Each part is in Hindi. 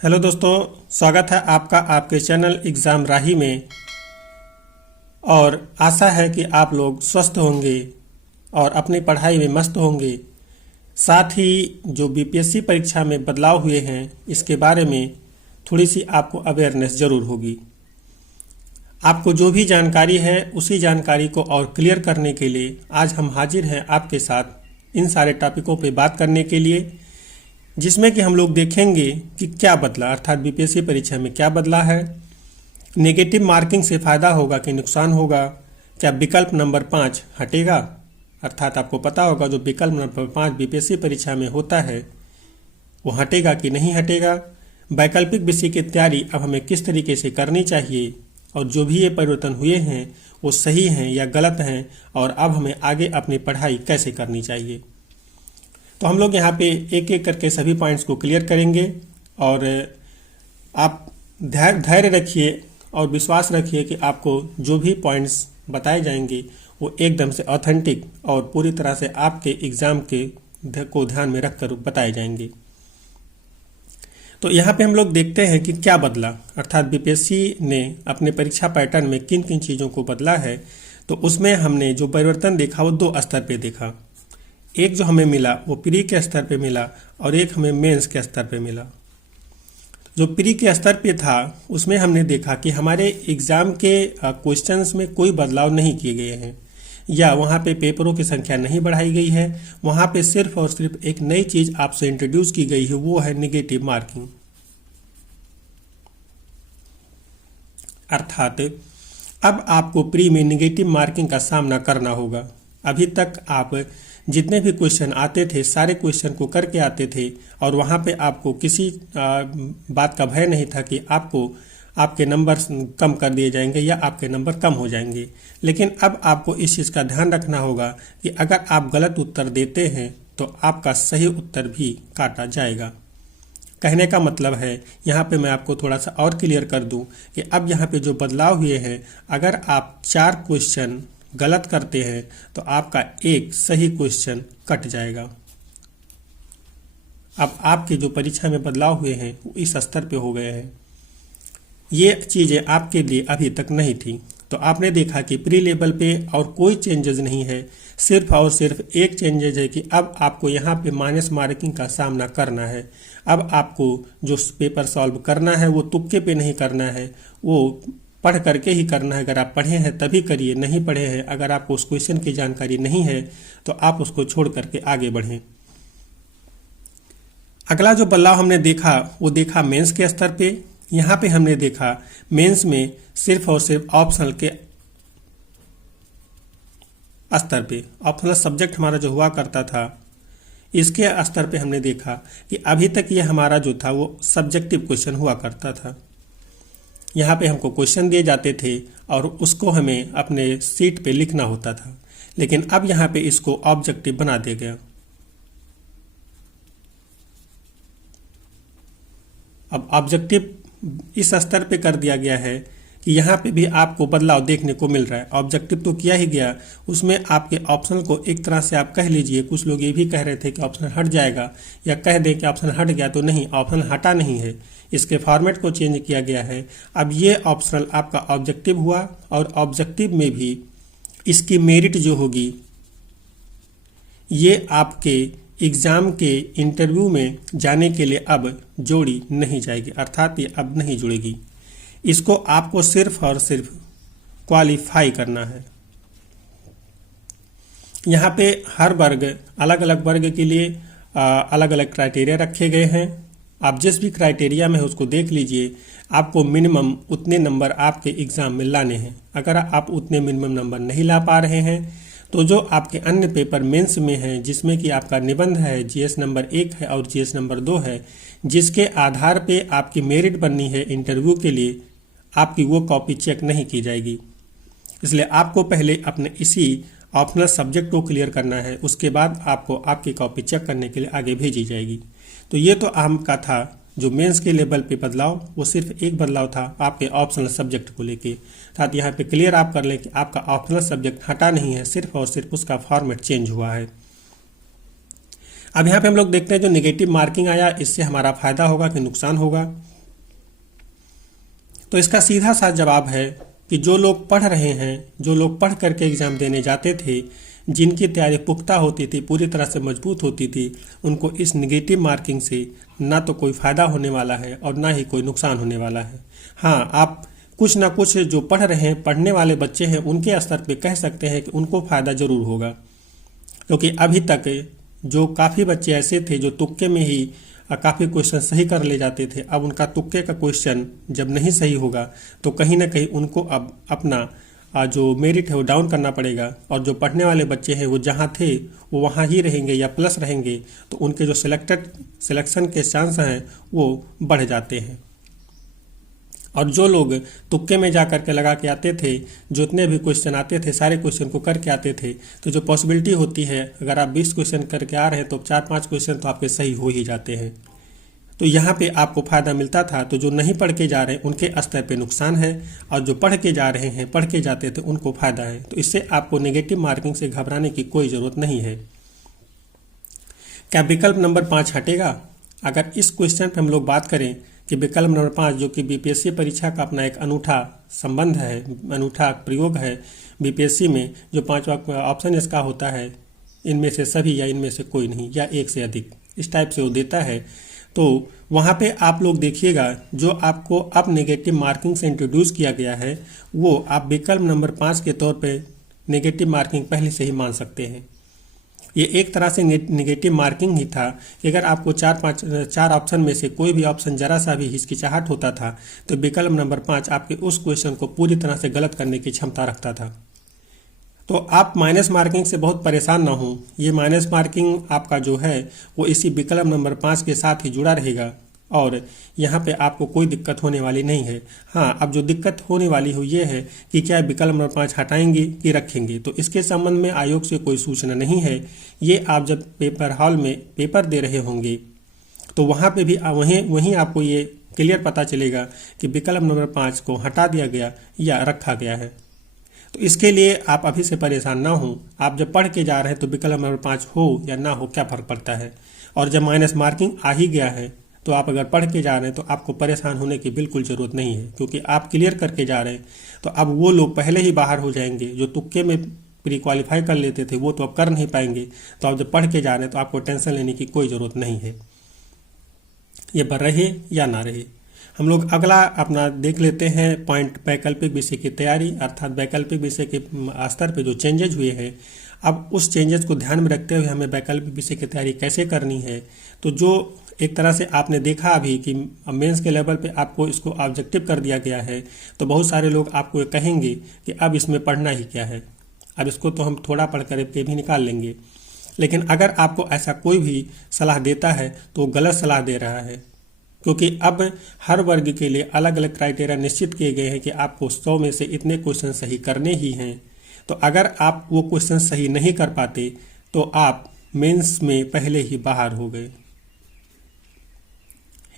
हेलो दोस्तों, स्वागत है आपका आपके चैनल एग्ज़ाम राही में। और आशा है कि आप लोग स्वस्थ होंगे और अपनी पढ़ाई में मस्त होंगे। साथ ही जो बीपीएससी परीक्षा में बदलाव हुए हैं इसके बारे में थोड़ी सी आपको अवेयरनेस ज़रूर होगी। आपको जो भी जानकारी है उसी जानकारी को और क्लियर करने के लिए आज हम हाजिर हैं आपके साथ इन सारे टॉपिकों पे बात करने के लिए, जिसमें कि हम लोग देखेंगे कि क्या बदला, अर्थात बीपीएससी परीक्षा में क्या बदला है। नेगेटिव मार्किंग से फ़ायदा होगा कि नुकसान होगा। क्या विकल्प नंबर 5 हटेगा, अर्थात आपको पता होगा जो विकल्प नंबर 5 बीपीएससी परीक्षा में होता है वो हटेगा कि नहीं हटेगा। वैकल्पिक विषय की तैयारी अब हमें किस तरीके से करनी चाहिए और जो भी ये परिवर्तन हुए हैं वो सही हैं या गलत हैं, और अब हमें आगे अपनी पढ़ाई कैसे करनी चाहिए। तो हम लोग यहाँ पे एक एक करके सभी पॉइंट्स को क्लियर करेंगे। और आप धैर्य रखिए और विश्वास रखिए कि आपको जो भी पॉइंट्स बताए जाएंगे वो एकदम से ऑथेंटिक और पूरी तरह से आपके एग्ज़ाम के को ध्यान में रखकर बताए जाएंगे। तो यहाँ पे हम लोग देखते हैं कि क्या बदला, अर्थात बीपीएससी ने अपने परीक्षा पैटर्न में किन किन चीज़ों को बदला है। तो उसमें हमने जो परिवर्तन देखा वो 2 स्तर पे देखा। एक जो हमें मिला वो प्री के स्तर पे मिला और एक हमें मेंस के स्तर पे मिला। जो प्री के स्तर पे था उसमें हमने देखा कि हमारे एग्ज़ाम के क्वेश्चंस में कोई बदलाव नहीं किए गए हैं या वहाँ पे पेपरों की संख्या नहीं बढ़ाई गई है। वहाँ पे सिर्फ और सिर्फ एक नई चीज़ आपसे इंट्रोड्यूस की गई है, वो है नेगेटिव मार्किंग। अर्थात अब आपको प्री में नेगेटिव मार्किंग का सामना करना होगा। अभी तक आप जितने भी क्वेश्चन आते थे सारे क्वेश्चन को करके आते थे और वहाँ पे आपको किसी बात का भय नहीं था कि आपको आपके नंबर कम कर दिए जाएंगे या आपके नंबर कम हो जाएंगे। लेकिन अब आपको इस चीज़ का ध्यान रखना होगा कि अगर आप गलत उत्तर देते हैं तो आपका सही उत्तर भी काटा जाएगा। कहने का मतलब है, यहाँ पे मैं आपको थोड़ा सा और क्लियर कर दूं कि अब यहाँ पे जो बदलाव हुए हैं, अगर आप 4 क्वेश्चन गलत करते हैं तो आपका एक सही क्वेश्चन कट जाएगा। अब आपके जो परीक्षा में बदलाव हुए हैं वो इस स्तर पे हो गए हैं। ये चीज़ें आपके लिए अभी तक नहीं थी। तो आपने देखा कि प्री लेवल पे और कोई चेंजेस नहीं है, सिर्फ और सिर्फ एक चेंजेस है कि अब आपको यहाँ पे माइनस मार्किंग का सामना करना है। अब आपको जो पेपर सॉल्व करना है वो तुक्के पे नहीं करना है, वो पढ़ करके ही करना है। अगर आप पढ़े हैं तभी करिए, नहीं पढ़े हैं, अगर आपको उस क्वेश्चन की जानकारी नहीं है तो आप उसको छोड़ करके आगे बढ़ें। अगला जो बदलाव हमने देखा वो देखा मेंस के स्तर पे। यहाँ पे हमने देखा मेंस में सिर्फ और सिर्फ ऑप्शनल के स्तर पे, ऑप्शनल सब्जेक्ट हमारा जो हुआ करता था इसके स्तर पे हमने देखा कि अभी तक ये हमारा जो था वो सब्जेक्टिव क्वेश्चन हुआ करता था। यहाँ पे हमको क्वेश्चन दिए जाते थे और उसको हमें अपने सीट पे लिखना होता था, लेकिन अब यहाँ पे इसको ऑब्जेक्टिव बना दिया गया। अब ऑब्जेक्टिव इस स्तर पे कर दिया गया है कि यहाँ पे भी आपको बदलाव देखने को मिल रहा है। ऑब्जेक्टिव तो किया ही गया, उसमें आपके ऑप्शनल को एक तरह से आप कह लीजिए, कुछ लोग ये भी कह रहे थे कि ऑप्शन हट जाएगा, या कह दें कि ऑप्शन हट गया, तो नहीं, ऑप्शन हटा नहीं है, इसके फॉर्मेट को चेंज किया गया है। अब ये ऑप्शनल आपका ऑब्जेक्टिव हुआ और ऑब्जेक्टिव में भी इसकी मेरिट जो होगी ये आपके एग्ज़ाम के इंटरव्यू में जाने के लिए अब जोड़ी नहीं जाएगी, अर्थात ये अब नहीं जुड़ेगी। इसको आपको सिर्फ और सिर्फ क्वालिफाई करना है। यहाँ पे हर वर्ग, अलग अलग वर्ग के लिए अलग अलग क्राइटेरिया रखे गए हैं। आप जिस भी क्राइटेरिया में है उसको देख लीजिए। आपको मिनिमम उतने नंबर आपके एग्ज़ाम में लाने हैं। अगर आप उतने मिनिमम नंबर नहीं ला पा रहे हैं तो जो आपके अन्य पेपर मेंस में हैं, जिसमें कि आपका निबंध है, जीएस नंबर 1 है और जीएस नंबर 2 है, जिसके आधार पे आपकी मेरिट बननी है इंटरव्यू के लिए, आपकी वो कॉपी चेक नहीं की जाएगी। इसलिए आपको पहले अपने इसी ऑप्शनल सब्जेक्ट को क्लियर करना है, उसके बाद आपको आपकी कॉपी चेक करने के लिए आगे भेजी जाएगी। तो ये तो आम का था जो मेंस के लेवल पे बदलाव, वो सिर्फ एक बदलाव था आपके ऑप्शनल सब्जेक्ट को लेके। साथ यहाँ पे क्लियर आप कर लें कि आपका ऑप्शनल सब्जेक्ट हटा नहीं है, सिर्फ और सिर्फ उसका फॉर्मेट चेंज हुआ है। अब यहाँ पे हम लोग देखते हैं जो नेगेटिव मार्किंग आया, इससे हमारा फायदा होगा कि नुकसान होगा। तो इसका सीधा सा जवाब है कि जो लोग पढ़ रहे हैं, जो लोग पढ़ करके एग्जाम देने जाते थे, जिनकी तैयारी पुख्ता होती थी, पूरी तरह से मजबूत होती थी, उनको इस नेगेटिव मार्किंग से ना तो कोई फायदा होने वाला है और ना ही कोई नुकसान होने वाला है। हाँ, आप कुछ ना कुछ जो पढ़ रहे हैं, पढ़ने वाले बच्चे हैं, उनके स्तर पे कह सकते हैं कि उनको फायदा जरूर होगा, क्योंकि अभी तक जो काफ़ी बच्चे ऐसे थे जो तुक्के में ही काफ़ी क्वेश्चन सही कर ले जाते थे, अब उनका तुक्के का क्वेश्चन जब नहीं सही होगा तो कहीं ना कहीं उनको अब अपना जो मेरिट है वो डाउन करना पड़ेगा, और जो पढ़ने वाले बच्चे हैं वो जहाँ थे वो वहाँ ही रहेंगे या प्लस रहेंगे, तो उनके जो सिलेक्शन के चांस हैं वो बढ़ जाते हैं। और जो लोग तुक्के में जा करके लगा के आते थे, जितने भी क्वेश्चन आते थे सारे क्वेश्चन को करके आते थे, तो जो पॉसिबिलिटी होती है अगर आप 20 क्वेश्चन करके आ रहे हैं तो 4-5 क्वेश्चन तो आपके सही हो ही जाते हैं। तो यहाँ पे आपको फायदा मिलता था। तो जो नहीं पढ़ के जा रहे हैं उनके स्तर पे नुकसान है, और जो पढ़ के जा रहे हैं, पढ़ के जाते थे, उनको फायदा है। तो इससे आपको नेगेटिव मार्किंग से घबराने की कोई ज़रूरत नहीं है। क्या विकल्प नंबर 5 हटेगा? अगर इस क्वेश्चन पर हम लोग बात करें कि विकल्प नंबर 5 जो कि बीपीएससी परीक्षा का अपना एक अनूठा संबंध है, अनूठा प्रयोग है बीपीएससी में, जो 5वां ऑप्शन इसका होता है इनमें से सभी या इनमें से कोई नहीं या एक से अधिक, इस टाइप से वो देता है। तो वहाँ पे आप लोग देखिएगा जो आपको अब नेगेटिव मार्किंग से इंट्रोड्यूस किया गया है वो आप विकल्प नंबर 5 के तौर पे नेगेटिव मार्किंग पहले से ही मान सकते हैं। ये एक तरह से नेगेटिव मार्किंग ही था कि अगर आपको 4 ऑप्शन में से कोई भी ऑप्शन जरा सा भी हिचकिचाहट होता था तो विकल्प नंबर 5 आपके उस क्वेश्चन को पूरी तरह से गलत करने की क्षमता रखता था। तो आप माइनस मार्किंग से बहुत परेशान ना हो। ये माइनस मार्किंग आपका जो है वो इसी विकल्प नंबर 5 के साथ ही जुड़ा रहेगा, और यहाँ पे आपको कोई दिक्कत होने वाली नहीं है। हाँ, अब जो दिक्कत होने वाली हो ये है कि क्या विकल्प नंबर 5 हटाएंगे कि रखेंगे। तो इसके संबंध में आयोग से कोई सूचना नहीं है। ये आप जब पेपर हॉल में पेपर दे रहे होंगे तो वहाँ पे भी वहीं आपको ये क्लियर पता चलेगा कि विकल्प नंबर 5 को हटा दिया गया या रखा गया है। तो इसके लिए आप अभी से परेशान ना हो। आप जब पढ़ के जा रहे हैं तो विकल्प नंबर 5 हो या ना हो क्या फ़र्क पड़ता है। और जब माइनस मार्किंग आ ही गया है तो आप अगर पढ़ के जा रहे हैं तो आपको परेशान होने की बिल्कुल ज़रूरत नहीं है, क्योंकि आप क्लियर करके जा रहे हैं। तो अब वो लोग पहले ही बाहर हो जाएंगे जो तुक्के में प्री क्वालिफाई कर लेते थे, वो तो अब कर नहीं पाएंगे। तो आप जब पढ़ के जा रहे हैं तो आपको टेंशन लेने की कोई ज़रूरत नहीं है, ये पर रहे या ना रहे। हम लोग अगला अपना देख लेते हैं पॉइंट, वैकल्पिक विषय की तैयारी, अर्थात वैकल्पिक विषय के स्तर पे जो चेंजेज हुए हैं। अब उस चेंजेस को ध्यान में रखते हुए हमें वैकल्पिक विषय की तैयारी कैसे करनी है। तो जो एक तरह से आपने देखा अभी कि मेंस के लेवल पे आपको इसको ऑब्जेक्टिव कर दिया गया है, तो बहुत सारे लोग आपको कहेंगे कि अब इसमें पढ़ना ही क्या है, अब इसको तो हम थोड़ा पढ़ कर भी निकाल लेंगे। लेकिन अगर आपको ऐसा कोई भी सलाह देता है तो गलत सलाह दे रहा है, क्योंकि अब हर वर्ग के लिए अलग अलग क्राइटेरिया निश्चित किए गए हैं कि आपको 100 में से इतने क्वेश्चन सही करने ही हैं। तो अगर आप वो क्वेश्चन सही नहीं कर पाते तो आप मेंस में पहले ही बाहर हो गए।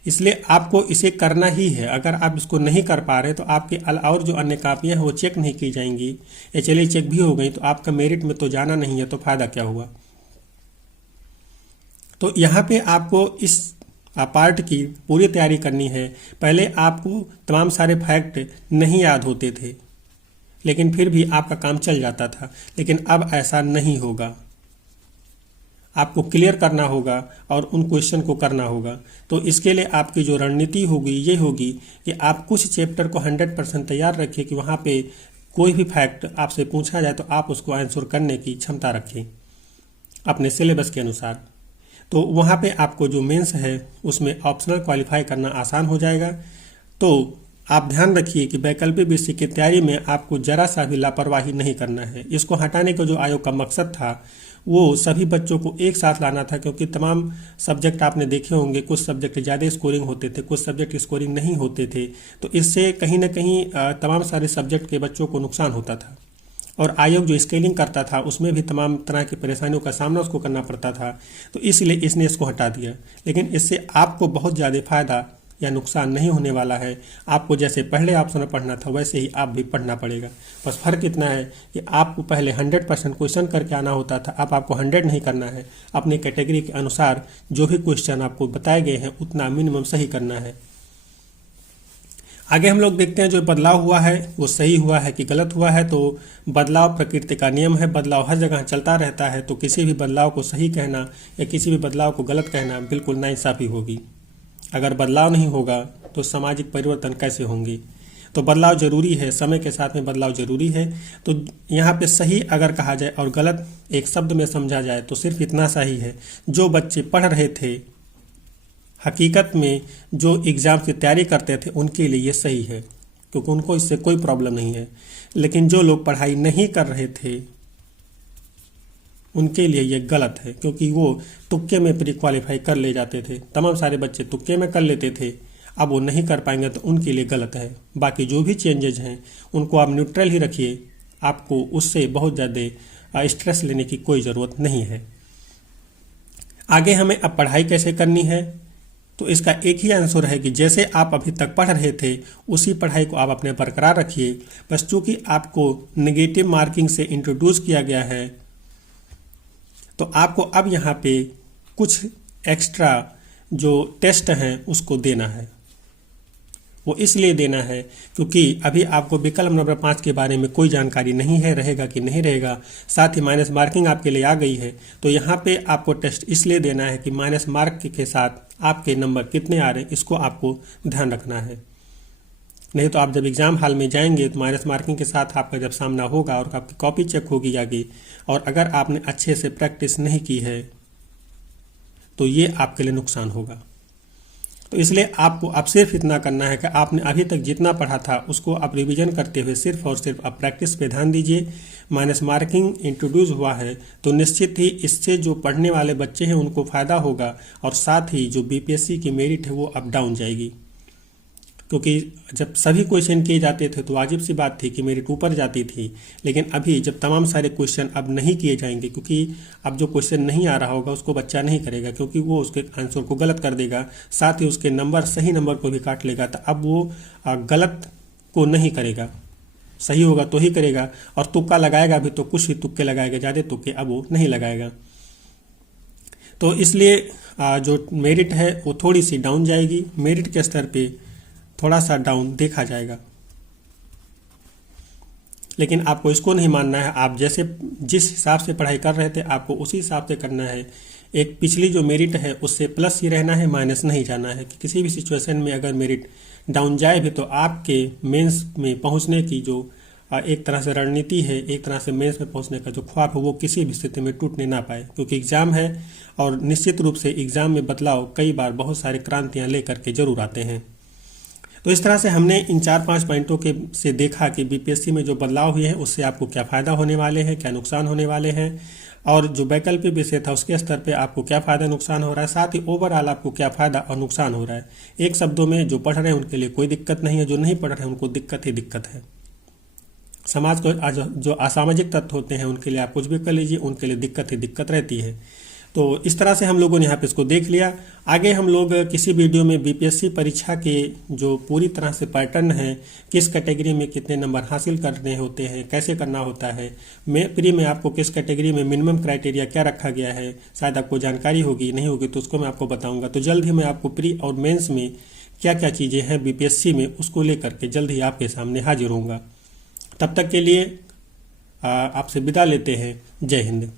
इसलिए आपको इसे करना ही है। अगर आप इसको नहीं कर पा रहे तो आपके और जो अन्य कापियां हैं वो चेक नहीं की जाएंगी, या चलिए चेक भी हो गई तो आपका मेरिट में तो जाना नहीं है, तो फायदा क्या हुआ। तो यहाँ पे आपको इस पार्ट की पूरी तैयारी करनी है। पहले आपको तमाम सारे फैक्ट नहीं याद होते थे लेकिन फिर भी आपका काम चल जाता था, लेकिन अब ऐसा नहीं होगा। आपको क्लियर करना होगा और उन क्वेश्चन को करना होगा। तो इसके लिए आपकी जो रणनीति होगी ये होगी कि आप कुछ चैप्टर को 100% तैयार रखिए कि वहाँ पे कोई भी फैक्ट आपसे पूछा जाए तो आप उसको आंसर करने की क्षमता रखें अपने सिलेबस के अनुसार। तो वहाँ पे आपको जो मेंस है उसमें ऑप्शनल क्वालिफाई करना आसान हो जाएगा। तो आप ध्यान रखिए कि वैकल्पिक विषय की तैयारी में आपको जरा सा भी लापरवाही नहीं करना है। इसको हटाने का जो आयोग का मकसद था वो सभी बच्चों को एक साथ लाना था, क्योंकि तमाम सब्जेक्ट आपने देखे होंगे, कुछ सब्जेक्ट ज़्यादा स्कोरिंग होते थे, कुछ सब्जेक्ट स्कोरिंग नहीं होते थे। तो इससे कहीं ना कहीं तमाम सारे सब्जेक्ट के बच्चों को नुकसान होता था, और आयोग जो स्केलिंग करता था उसमें भी तमाम तरह की परेशानियों का सामना उसको करना पड़ता था। तो इसलिए इसने इसको हटा दिया, लेकिन इससे आपको बहुत ज़्यादा फायदा या नुकसान नहीं होने वाला है। आपको जैसे पहले ऑप्शन में पढ़ना था वैसे ही आप भी पढ़ना पड़ेगा। बस फर्क इतना है कि आपको पहले 100% क्वेश्चन करके आना होता था, अब आपको 100 नहीं करना है। अपनी कैटेगरी के अनुसार जो भी क्वेश्चन आपको बताए गए हैं उतना मिनिमम सही करना है। आगे हम लोग देखते हैं जो बदलाव हुआ है वो सही हुआ है कि गलत हुआ है। तो बदलाव प्रकृति का नियम है, बदलाव हर जगह चलता रहता है, तो किसी भी बदलाव को सही कहना या किसी भी बदलाव को गलत कहना बिल्कुल नाइंसाफी होगी। अगर बदलाव नहीं होगा तो सामाजिक परिवर्तन कैसे होंगे। तो बदलाव जरूरी है, समय के साथ में बदलाव जरूरी है। तो यहाँ पे सही अगर कहा जाए और गलत एक शब्द में समझा जाए तो सिर्फ इतना सही है, जो बच्चे पढ़ रहे थे हकीकत में जो एग्ज़ाम की तैयारी करते थे उनके लिए ये सही है, क्योंकि उनको इससे कोई प्रॉब्लम नहीं है। लेकिन जो लोग पढ़ाई नहीं कर रहे थे उनके लिए ये गलत है, क्योंकि वो तुक्के में प्री क्वालिफाई कर ले जाते थे। तमाम सारे बच्चे तुक्के में कर लेते थे, अब वो नहीं कर पाएंगे तो उनके लिए गलत है। बाकी जो भी चेंजेज हैं उनको आप न्यूट्रल ही रखिए, आपको उससे बहुत ज़्यादा स्ट्रेस लेने की कोई ज़रूरत नहीं है। आगे हमें अब पढ़ाई कैसे करनी है, तो इसका एक ही आंसर है कि जैसे आप अभी तक पढ़ रहे थे उसी पढ़ाई को आप अपने बरकरार रखिए। बस चूंकि आपको नेगेटिव मार्किंग से इंट्रोड्यूस किया गया है तो आपको अब यहाँ पे कुछ एक्स्ट्रा जो टेस्ट हैं उसको देना है। वो इसलिए देना है क्योंकि अभी आपको विकल्प नंबर 5 के बारे में कोई जानकारी नहीं है, रहेगा कि नहीं रहेगा। साथ ही माइनस मार्किंग आपके लिए आ गई है, तो यहाँ पे आपको टेस्ट इसलिए देना है कि माइनस मार्क के साथ आपके नंबर कितने आ रहे हैं इसको आपको ध्यान रखना है। नहीं तो आप जब एग्ज़ाम हॉल में जाएंगे तो माइनस मार्किंग के साथ आपका जब सामना होगा और आपकी कॉपी चेक होगी आगे, और अगर आपने अच्छे से प्रैक्टिस नहीं की है तो ये आपके लिए नुकसान होगा। तो इसलिए आपको अब सिर्फ इतना करना है कि आपने अभी तक जितना पढ़ा था उसको आप रिवीजन करते हुए सिर्फ और सिर्फ आप प्रैक्टिस पे ध्यान दीजिए। माइनस मार्किंग इंट्रोड्यूस हुआ है तो निश्चित ही इससे जो पढ़ने वाले बच्चे हैं उनको फ़ायदा होगा, और साथ ही जो बीपीएससी की मेरिट है वो अप डाउन जाएगी। क्योंकि जब सभी क्वेश्चन किए जाते थे तो वाजिब सी बात थी कि मेरिट ऊपर जाती थी, लेकिन अभी जब तमाम सारे क्वेश्चन अब नहीं किए जाएंगे, क्योंकि अब जो क्वेश्चन नहीं आ रहा होगा उसको बच्चा नहीं करेगा, क्योंकि वो उसके आंसर को गलत कर देगा, साथ ही उसके नंबर सही नंबर को भी काट लेगा। तो अब वो गलत को नहीं करेगा, सही होगा तो ही करेगा। और तुक्का लगाएगा भी तो कुछ ही तुक्के लगाएगा, ज़्यादा तुक्के अब वो नहीं लगाएगा। तो इसलिए जो मेरिट है वो थोड़ी सी डाउन जाएगी, मेरिट के स्तर पर थोड़ा सा डाउन देखा जाएगा। लेकिन आपको इसको नहीं मानना है, आप जैसे जिस हिसाब से पढ़ाई कर रहे थे आपको उसी हिसाब से करना है। एक पिछली जो मेरिट है उससे प्लस ही रहना है, माइनस नहीं जाना है। कि किसी भी सिचुएशन में अगर मेरिट डाउन जाए भी तो आपके मेंस में पहुंचने की जो एक तरह से रणनीति है, एक तरह से मेंस में पहुंचने का जो ख्वाब है वो किसी भी स्थिति में टूटने ना पाए, क्योंकि एग्ज़ाम है और निश्चित रूप से एग्ज़ाम में बदलाव कई बार बहुत सारे क्रांतियाँ लेकर के जरूर आते हैं। तो इस तरह से हमने इन 4-5 पॉइंटों के से देखा कि बीपीएससी में जो बदलाव हुए हैं उससे आपको क्या फ़ायदा होने वाले हैं, क्या नुकसान होने वाले हैं, और जो वैकल्पिक विषय था उसके स्तर पे आपको क्या फ़ायदा नुकसान हो रहा है, साथ ही ओवरऑल आपको क्या फ़ायदा और नुकसान हो रहा है। एक शब्दों में जो पढ़ रहे हैं उनके लिए कोई दिक्कत नहीं है, जो नहीं पढ़ रहे हैं उनको दिक्कत ही दिक्कत है। समाज को जो असामाजिक तत्व होते हैं उनके लिए आप कुछ भी कर लीजिए, उनके लिए दिक्कत ही दिक्कत रहती है। तो इस तरह से हम लोगों ने यहाँ पे इसको देख लिया। आगे हम लोग किसी वीडियो में बीपीएससी परीक्षा के जो पूरी तरह से पैटर्न है, किस कैटेगरी में कितने नंबर हासिल करने होते हैं, कैसे करना होता है, प्री में आपको किस कैटेगरी में मिनिमम क्राइटेरिया क्या रखा गया है, शायद आपको जानकारी होगी, नहीं होगी तो उसको मैं आपको बताऊँगा। तो जल्द ही मैं आपको प्री और मेन्स में क्या क्या चीज़ें हैं बीपीएससी में उसको लेकर के जल्द ही आपके सामने हाजिर होऊंगा। तब तक के लिए आपसे विदा लेते हैं। जय हिंद।